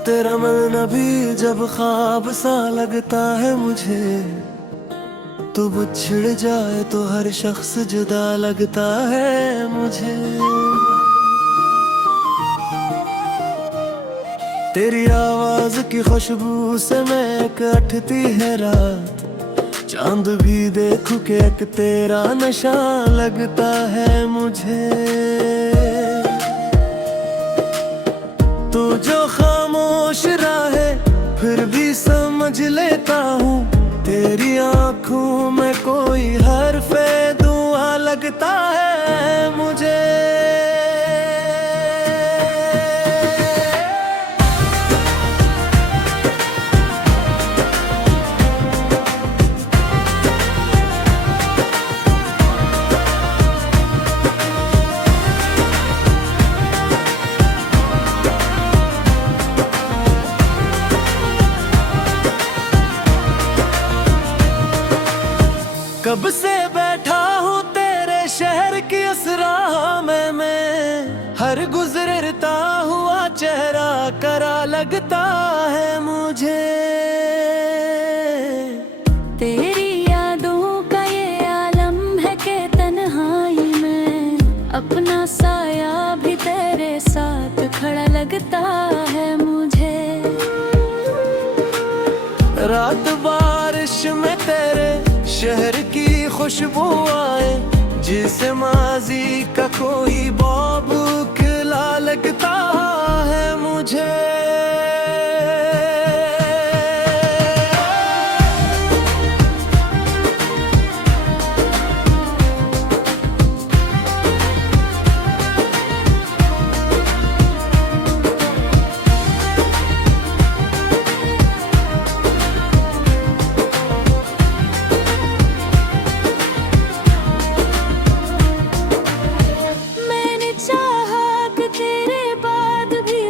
तेरा मिलना भी जब ख्वाब सा लगता है मुझे, तू बिछड़ जाए तो हर शख्स जुदा लगता है मुझे। तेरी आवाज की खुशबू से मैं कटती है रात, चांद भी देखूं कि एक तेरा नशा लगता है मुझे। तू जो खामोश रहे फिर भी समझ लेता हूँ, तेरी आंखों में कोई हर्फ़े दुआ लगता है मुझे। कब से बैठा हूँ तेरे शहर की उस राह में मैं, हर गुजरता हुआ चेहरा करा लगता है मुझे। तेरी यादों का ये आलम है कि तन्हाई में अपना साया भी तेरे साथ खड़ा लगता है मुझे। रात बारिश में तेरे शहर की खुशबू आए, जिसे माजी का कोई बौब खिला लगता है मुझे।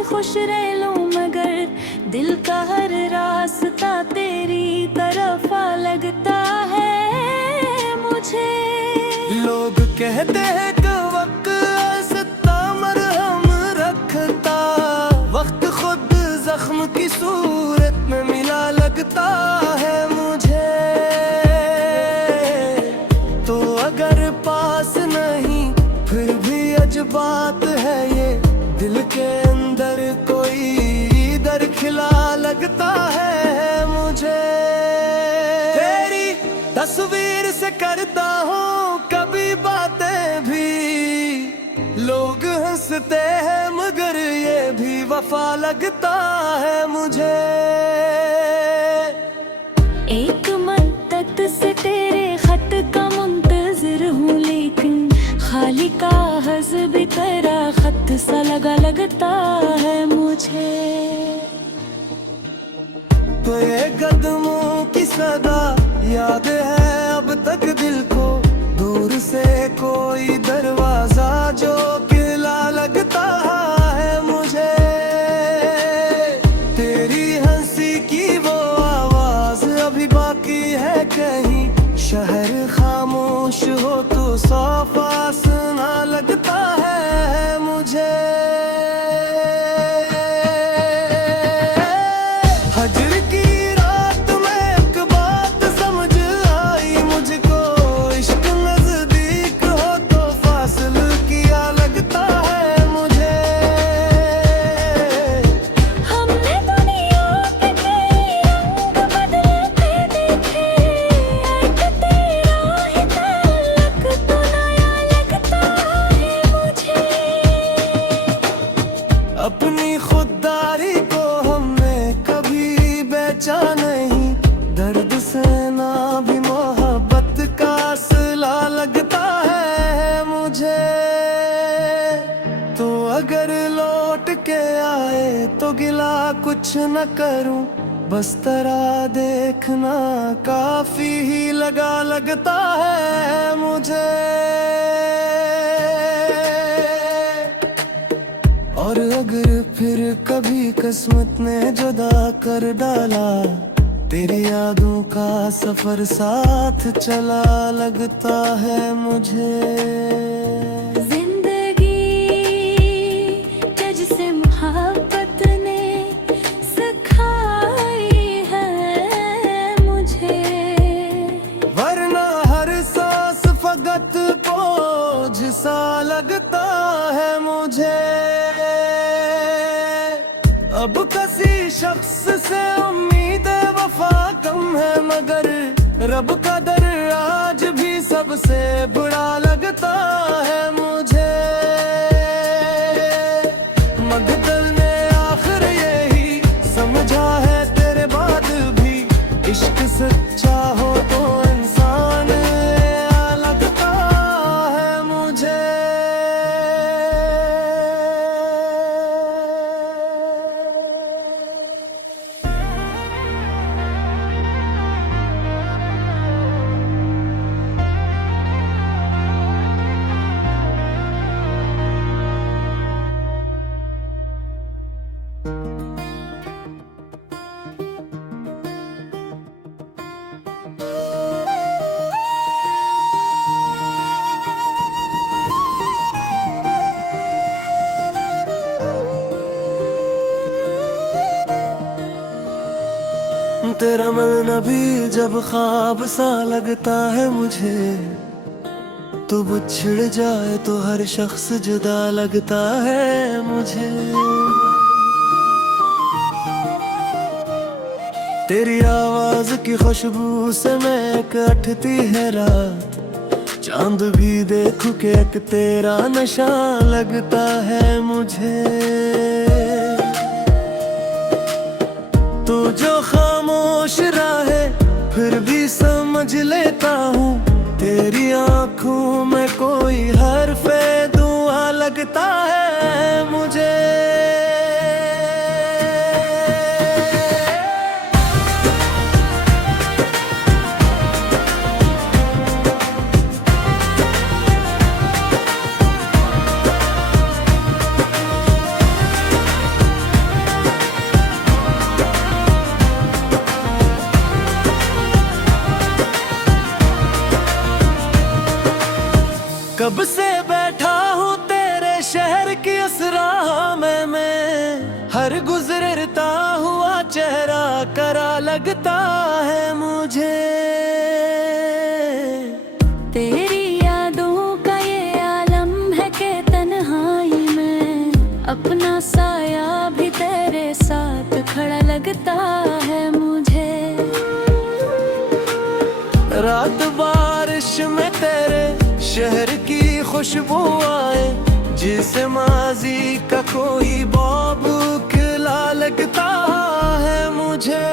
खुश रह लूं मगर दिल का हर रास्ता तेरी तरफ लगता है मुझे। लोग कहते हैं कि वक्त ऐसा मरहम रखता, वक्त खुद जख्म की सूरत में मिला लगता है मुझे। तो अगर पास नहीं फिर भी अजबात है ये, दिल के अंदर कोई दर खिला लगता है मुझे। तेरी तस्वीर से करता हूँ कभी बातें भी, लोग हंसते हैं मगर ये भी वफा लगता है मुझे। एक मद्दत से तेरे खत का मुंतजिर हूँ, लेकिन खाली कागज भी तेरा खत सा लगता है मुझे। तो ये कदमों की सदा याद है अब तक दिल को, दूर से कोई दरवाजा जो किला लगता है मुझे। तेरी हंसी की वो आवाज अभी बाकी है कहीं, शहर खामोश हो तो सौफा सुना लगता है मुझे। हजर की रात में एक बात समझ आई मुझको, इश्क नजदीक हो तो फासिल किया लगता है मुझे। हमने दुनिया के कई रंग बदलते देखे, एक तेरा ही ताल्लुक तो नया लगता है मुझे। अपनी खुददारी को हमने कभी बेचा नहीं, दर्द सहना भी मोहब्बत का सिला लगता है मुझे। तो अगर लौट के आए तो गिला कुछ न करूं, बस तेरा देखना काफी ही लगता है मुझे। और अगर फिर कभी किस्मत ने जुदा कर डाला, तेरी यादों का सफर साथ चला लगता है मुझे। जिंदगी जिसे मोहब्बत ने अब किसी शख्स से उम्मीद वफा कम है, मगर रब का दर आज भी सबसे बुरा लगता है मुझे। मगदल ने आखिर यही समझा है तेरे बाद भी, इश्क सच्चा हो तो इंसान लगता है मुझे। तेरा मिलना भी जब ख्वाब सा लगता है मुझे, तू बिछड़ जाए तो हर शख्स जुदा लगता है मुझे। तेरी आवाज की खुशबू से मैं कटती है रात, चांद भी देखूं कि एक तेरा नशा लगता है मुझे। तू जो खामोश रहे फिर भी समझ लेता हूँ, तेरी आंखों में कोई हर्फ़े दुआ लगता है मुझे। कब से बैठा हूँ तेरे शहर की असराह में मैं, हर गुजरता हुआ चेहरा करा लगता है मुझे। तेरी यादों का ये आलम है कि तन्हाई में अपना साया भी तेरे साथ खड़ा लगता है मुझे। रात बारिश में तेरे शहर की खुशबू आए, जिसे माजी का कोई बाब खिला लगता है मुझे।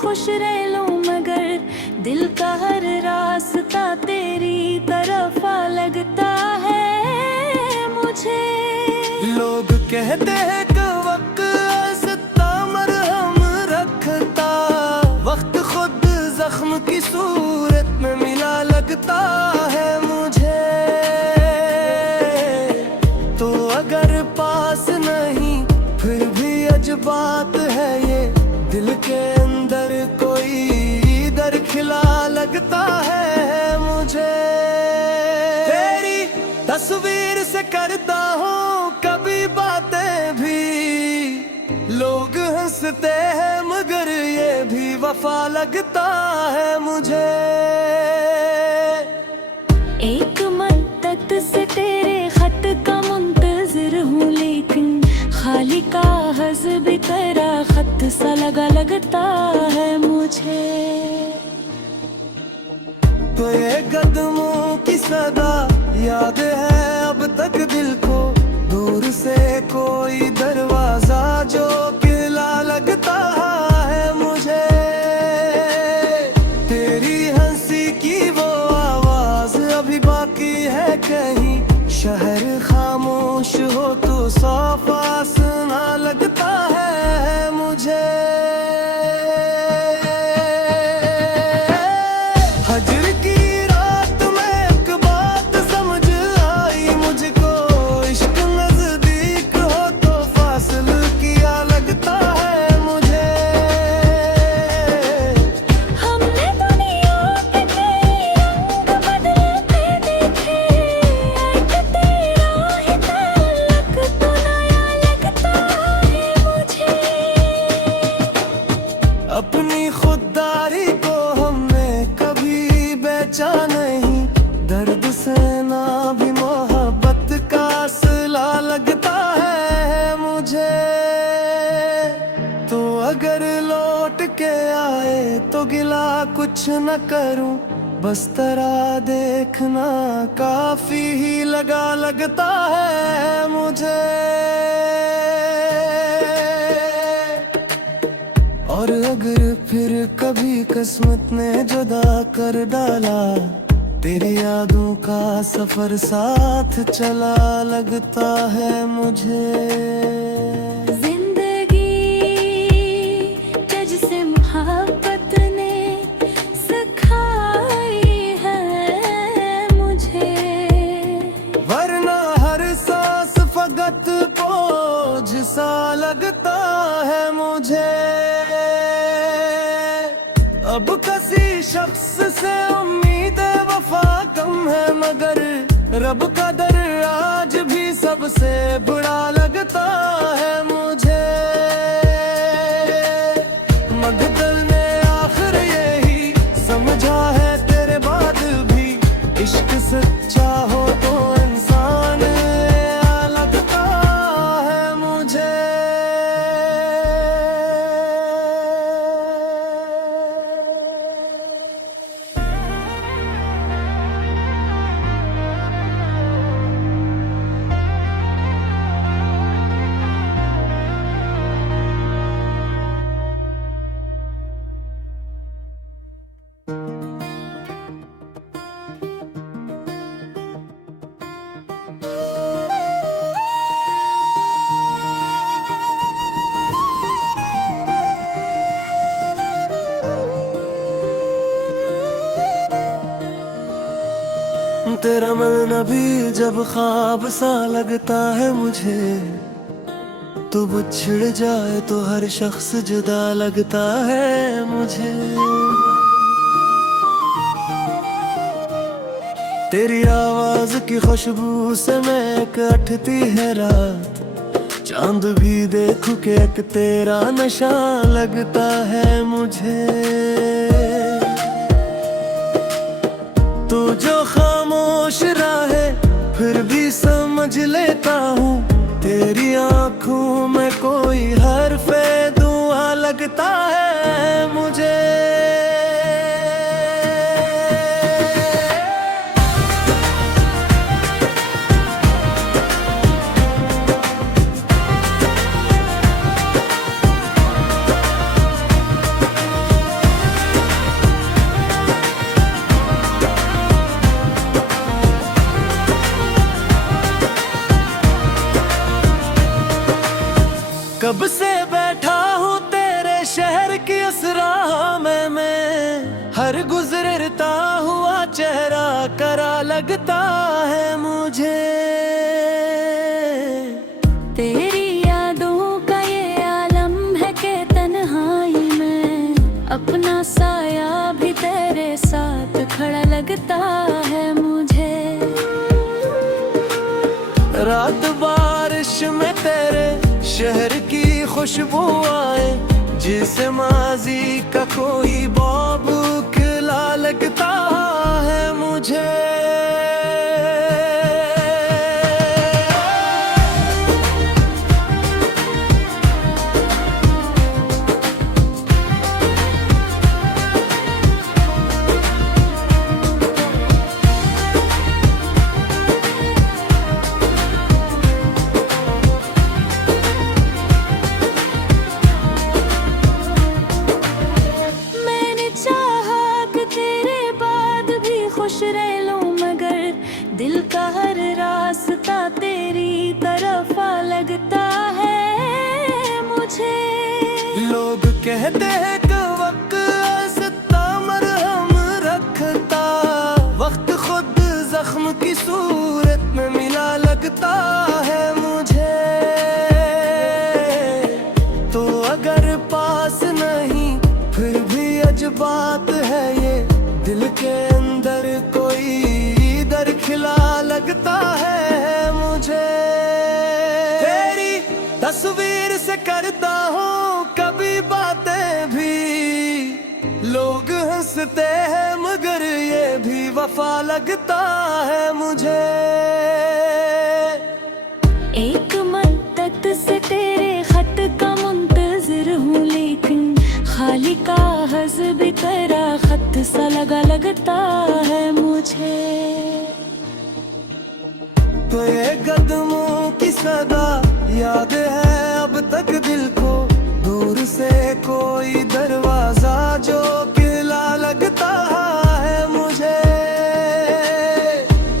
खुश रह लूं मगर दिल का हर रास्ता तेरी तरफ लगता है मुझे। लोग कहते हैं कि वक्त ऐसा मरहम रखता, वक्त खुद जख्म की सूरत में मिला लगता है मुझे। तो अगर पास नहीं फिर भी अजबात है ये, दिल के अंदर कोई दर खिला लगता है मुझे। तेरी तस्वीर से करता हूँ कभी बातें भी, लोग हंसते हैं मगर ये भी वफा लगता है मुझे। एक मद्दत से तेरे खत का मुंतजिर हूँ, लेकिन खाली कागज भी तेरा खत सा लगता है मुझे। तो ये कदमों की सदा याद है अब तक दिल को, दूर से कोई दरवाजा जो किला लगता है मुझे। तेरी हंसी की वो आवाज अभी बाकी है कहीं, शहर खामोश हो तो साफा सुना लगता है मुझे। हजर की रात में एक बात समझ आई मुझको, इश्क नजदीक हो तो फासले अगर लौट के आए तो गिला कुछ न करूं, बस तेरा देखना काफी ही लगता है मुझे। और अगर फिर कभी किस्मत ने जुदा कर डाला, तेरी यादों का सफर साथ चला लगता है मुझे। जिंदगी तुझसे मोहब्बत ने सिखाई है मुझे, वरना हर सांस फकत बोझ सा लगता है मुझे। अब किसी शख्स से उम्मीद वफा कम है, मगर रब का दर आज भी सबसे बुरा लगता है मुझे। मगदल ने आखिर यही समझा है तेरे बाद भी, इश्क सच्चा हो तो इंसान लगता है मुझे। तेरा मिलना भी जब ख्वाब सा लगता है मुझे, तू बिछड़ जाए तो हर शख्स जुदा लगता है मुझे। तेरी आवाज की खुशबू से मैं कटती है रात, चांद भी देखूं कि एक तेरा नशा लगता है मुझे। तू जो खामोश रहे फिर भी समझ लेता हूँ, तेरी आंखों में कोई हर्फ़े दुआ लगता है मुझे। कब से बैठा हूँ तेरे शहर की उस राह में मैं, हर गुजरता हुआ चेहरा करा लगता है मुझे। तेरी यादों का ये आलम है कि तन्हाई में अपना साया भी तेरे साथ खड़ा लगता है मुझे। रात बारिश में तेरे शहर की खुशबू आए, जिसे माजी का कोई बाब खिला लगता है मुझे। दिल का हर रास्ता तेरी तरफ लगता है मुझे। लोग कहते हैं कि वक्त ऐसा मरहम रखता, वक्त खुद जख्म की सूरत में मिला लगता है मुझे। तो अगर पास नहीं फिर भी अजबात है ये, दिल के अंदर कोई दर खिला लगता है मुझे। तेरी तस्वीर से करता हूँ कभी बातें भी, लोग हंसते हैं मगर ये भी वफा लगता है मुझे। एक मद्दत से तेरे खत का मुंतजिर हूँ, लेकर ही कागज भी तेरा खत सा लगता है मुझे। तो ये कदमों की सदा याद है अब तक दिल को, दूर से कोई दरवाजा जो किला लगता है मुझे।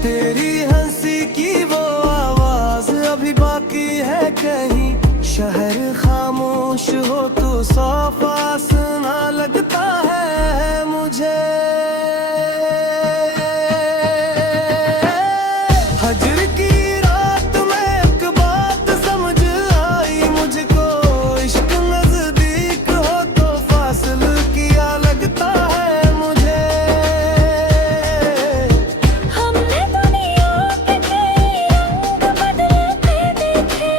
तेरी हंसी की वो आवाज अभी बाकी है कहीं, शहर खामोश हो तो सौ फासला लगता है मुझे। हजर की रात में एक बात समझ आई मुझको, इश्क नजदीक हो तो फासिल किया लगता है मुझे। हमने दुनिया के कई रंग बदलते देखे,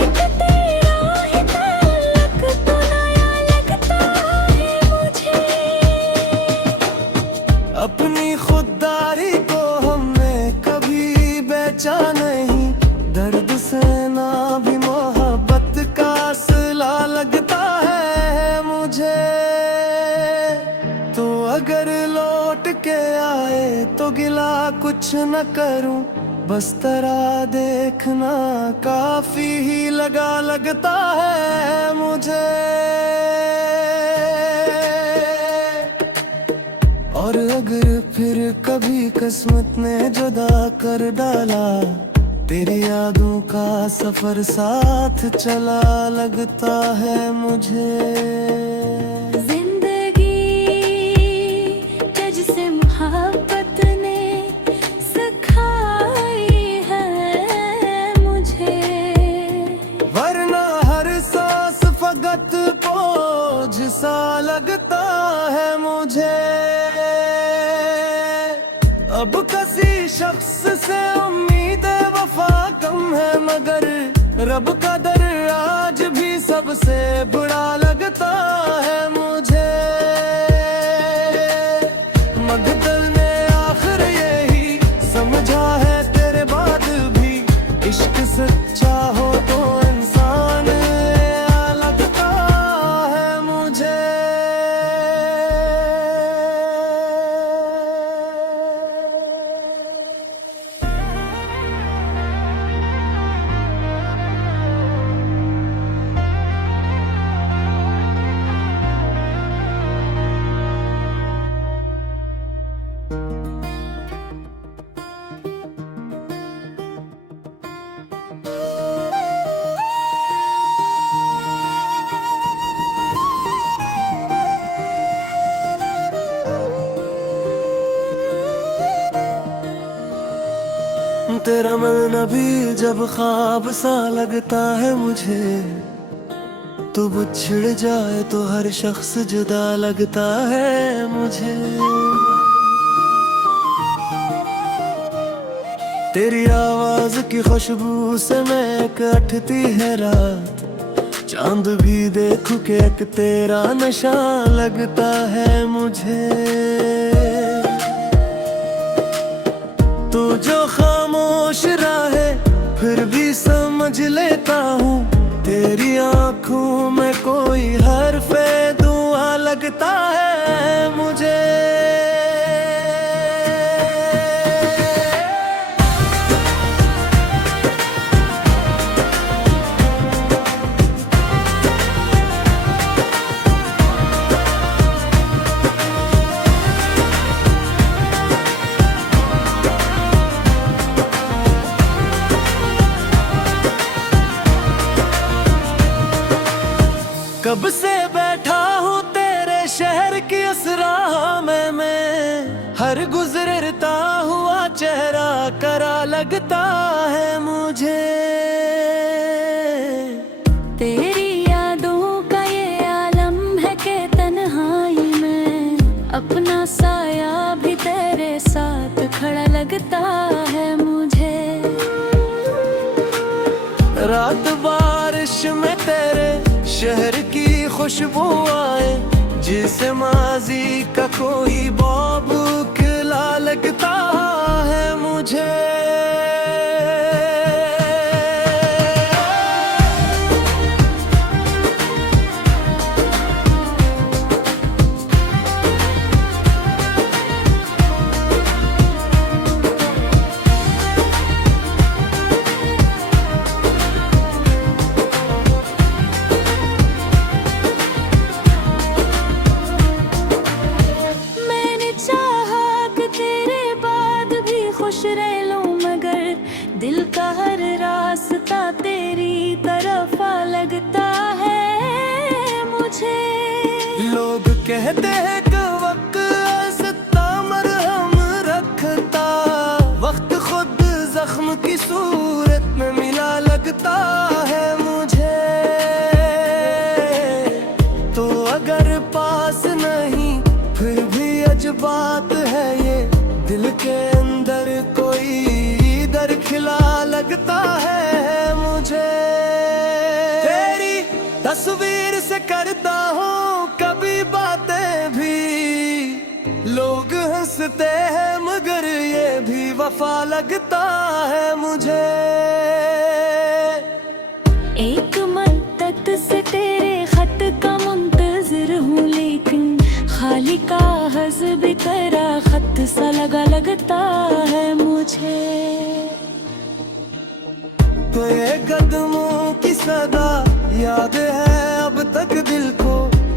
एक तेरा ही तलक तो नया लगता है मुझे। अपनी खुददारी को हमने कभी बेचा नहीं, दर्द से ना भी मोहब्बत का सिला लगता है मुझे। तो अगर लौट के आए तो गिला कुछ न करूं, बस तेरा देखना काफी ही लगता है मुझे। और अगर फिर कभी किस्मत ने जुदा कर डाला, तेरी यादों का सफर साथ चला लगता है मुझे। जिंदगी तुझसे मोहब्बत ने सिखाई है मुझे, वरना हर सांस फकत बोझ सा लगता है मुझे। अब किसी शख्स से उम्मीद वफा कम है, मगर रब का दर आज भी सबसे बड़ा लगता है मुझे। मगदल ने आखिर यही समझा है तेरे बाद भी, इश्क सच्चा हो तो इंसान लगता है मुझे। तेरा मिलना भी जब ख्वाब सा लगता है मुझे, तू बिछड़ जाए तो हर शख्स जुदा लगता है मुझे। तेरी आवाज की खुशबू से मैं कटती है रात, चांद भी देखूं कि एक तेरा नशा लगता है मुझे। तू जो खामोश रहे फिर भी समझ लेता हूँ, तेरी आंखों में कोई हर्फ़े दुआ लगता है मुझे। कब से बैठा हूँ तेरे शहर की उस राह में मैं, हर गुजरता हुआ चेहरा करा लगता है मुझे। तेरी यादों का ये आलम है कि तन्हाई में अपना साया भी तेरे साथ खड़ा लगता है मुझे। रात बारिश में तेरे शहर की खुशबू आए, जिसे माजी का कोई बौब खिला लगता है मुझे। कहते हैं कि वक्त ऐसा मरहम रखता, वक्त खुद जख्म की सूरत में मिला लगता है मुझे। तो अगर पास नहीं फिर भी अजबात है ये, दिल के अंदर कोई दर खिला लगता है मुझे। तेरी तस्वीर से करता हूँ कभी बातें भी, लोग हंसते हैं मगर ये भी वफा लगता है मुझे। एक मद्दत से तेरे खत का मुंतजिर हूँ, लेकिन खाली कागज भी तेरा खत सा लगता है मुझे। तो ये कदमों की सदा याद है अब तक दिल को,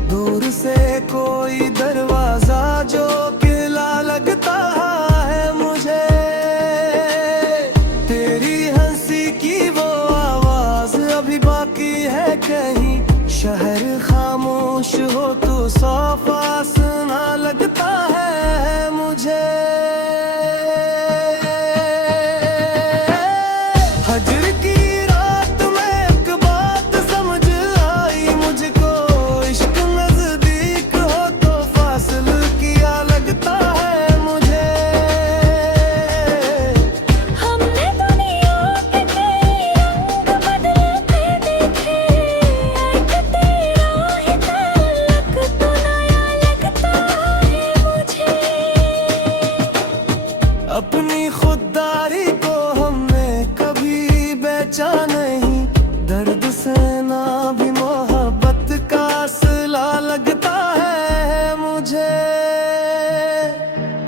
दूर से कोई दरवाजा जो किला लगता है मुझे। तेरी हंसी की वो आवाज अभी बाकी है कहीं, शहर खामोश हो तो सौ फासना लगता है मुझे। हजर की रात में एक बात समझ आई मुझको, इश्क नजदीक हो तो फासिल किया लगता है मुझे। हमने दुनिया के कई रंग बदलते देखे, एक तेरा ही ताल्लुक तो नया लगता है मुझे। अपनी खुददारी को हमने कभी बेचा नहीं, दर्द सहना भी मोहब्बत का सिला लगता है मुझे।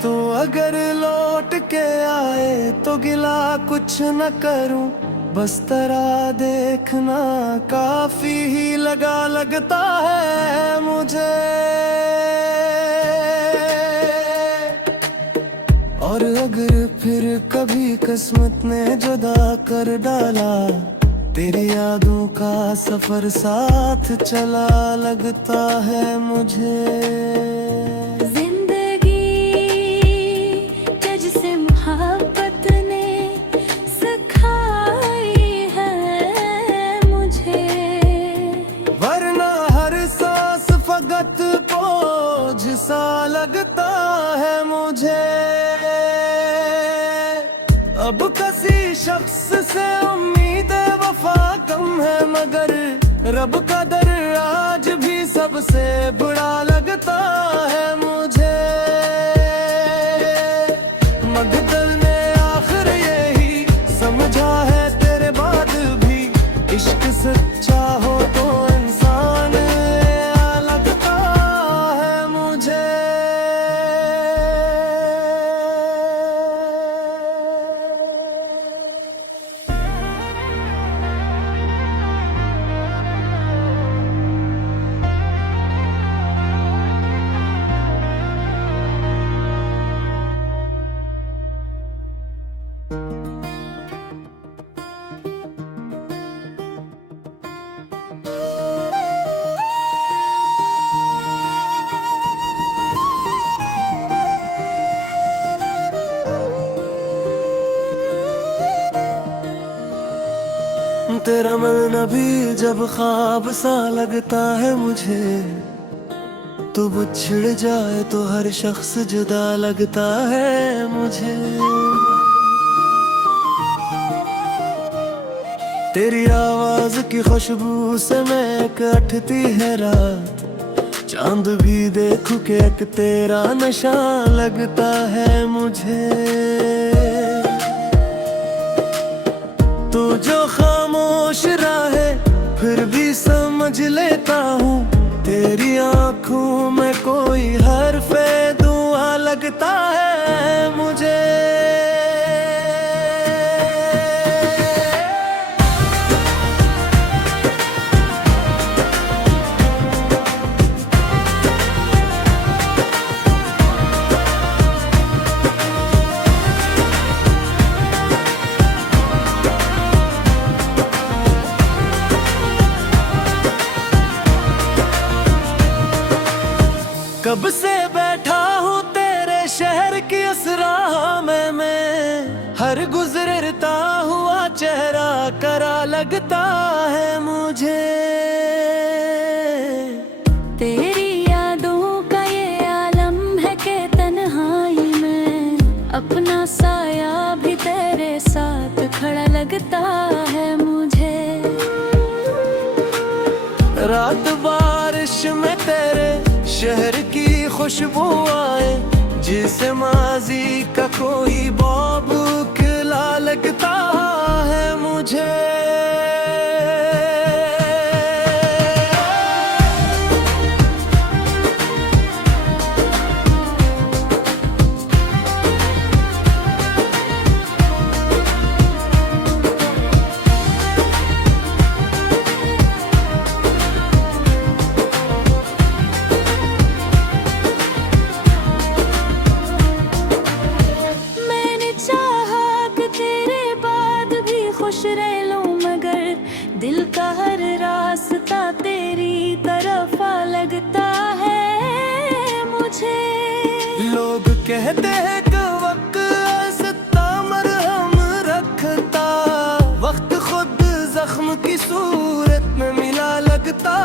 तो अगर लौट के आए तो गिला कुछ न करूं, बस तेरा देखना काफी ही लगता है मुझे। और अगर फिर कभी किस्मत ने जुदा कर डाला, तेरी यादों का सफर साथ चला लगता है मुझे। जिंदगी तुझसे मोहब्बत ने सिखाई है मुझे, वरना हर सांस फकत बोझ सा लगता है मुझे। अब किसी शख्स से उम्मीद वफा कम है, मगर रब का दर आज भी सबसे बड़ा लगता है मुझे। मगदल ने आखिर यही समझा है तेरे बाद भी, इश्क सच्चा हो तो इंसान लगता है मुझे। तेरा मिलना भी जब ख्वाब सा लगता है मुझे, तू बिछड़ जाए तो हर शख्स जुदा लगता है मुझे। तेरी आवाज की खुशबू से मैं कटती है रात, चांद भी देखूं कि एक तेरा नशा लगता है मुझे। तू जो खामोश रहे फिर भी समझ लेता हूँ, तेरी आंखों में कोई हर्फ़े दुआ लगता है मुझे। कब से बैठा हूँ तेरे शहर की असरा में हर गुजरता हुआ चेहरा करा लगता है मुझे। तेरी यादों का ये आलम है कि तन्हाई में अपना साया भी तेरे साथ खड़ा लगता है मुझे। रात बारिश में तेरे शहर की खुशबू आए, जिसे माजी का कोई बौब खिला लगता है मुझे। खुश रह लूं मगर दिल का हर रास्ता तेरी तरफ लगता है मुझे। लोग कहते हैं कि वक्त ऐसा मरहम रखता, वक्त खुद जख्म की सूरत में मिला लगता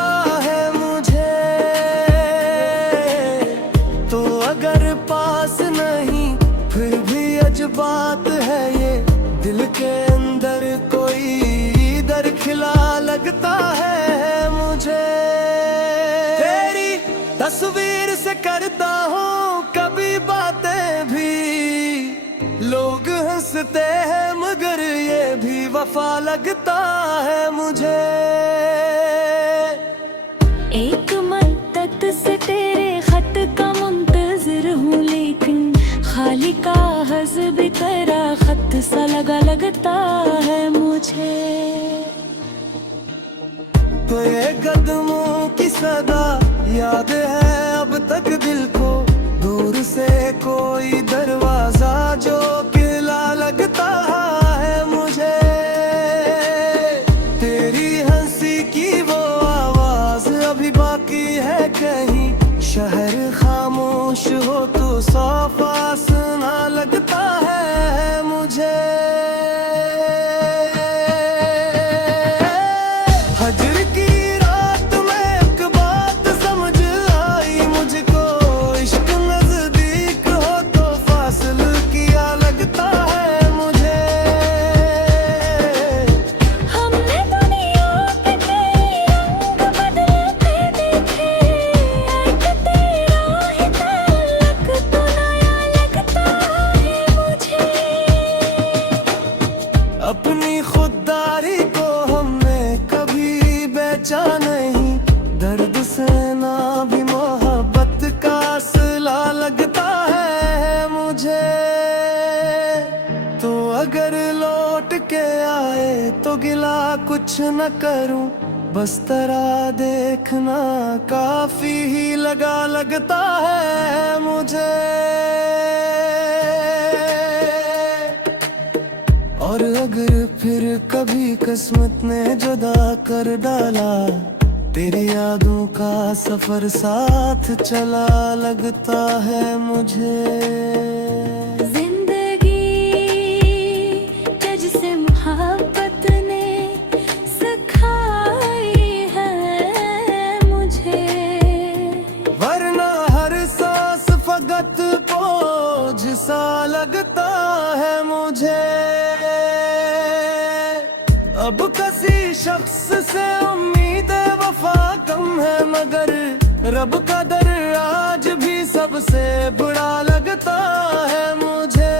है मुझे। तो अगर पास नहीं फिर भी अजबात है ये, दिल के अंदर कोई दर खिला लगता है मुझे। तेरी तस्वीर से करता हूँ कभी बातें भी, लोग हंसते हैं मगर ये भी वफा लगता है मुझे। एक मद्दत से तेरे खत का मुंतजिर हूँ, लेकिन खाली कागज भी तेरा खत सा लगता है मुझे। तो ये कदमों की सदा याद है अब तक दिल को, दूर से कोई दरवाजा जो किला लगता है मुझे। तेरी हंसी की वो आवाज अभी बाकी है कहीं, शहर खामोश हो तो साफा सुना लगता है मुझे। हजर की रात में एक बात समझ आई मुझको, इश्क नजदीक हो तो फासिल किया लगता है मुझे। हमने दुनिया के कई रंग बदलते देखे, एक तेरा ही ताल्लुक तो नया लगता है मुझे। अपनी खुददारी को हमने कभी बेचा नहीं, दर्द से ना भी मोहब्बत का सिला लगता है मुझे। तो अगर लौट के आए तो गिला कुछ न करूं, बस तेरा देखना काफी ही लगता है मुझे। और अगर फिर कभी किस्मत ने जुदा कर डाला, तेरी यादों का सफर साथ चला लगता है मुझे। जिंदगी तुझसे मोहब्बत ने सिखाई है मुझे, वरना हर सांस फकत बोझ सा लगता है मुझे। अब किसी शख्स से उम्मीद वफा कम है, मगर रब का दर आज भी सबसे बुरा लगता है मुझे।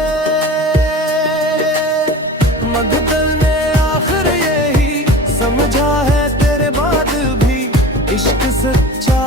मगदल ने आखिर यही समझा है तेरे बाद भी, इश्क सच्चा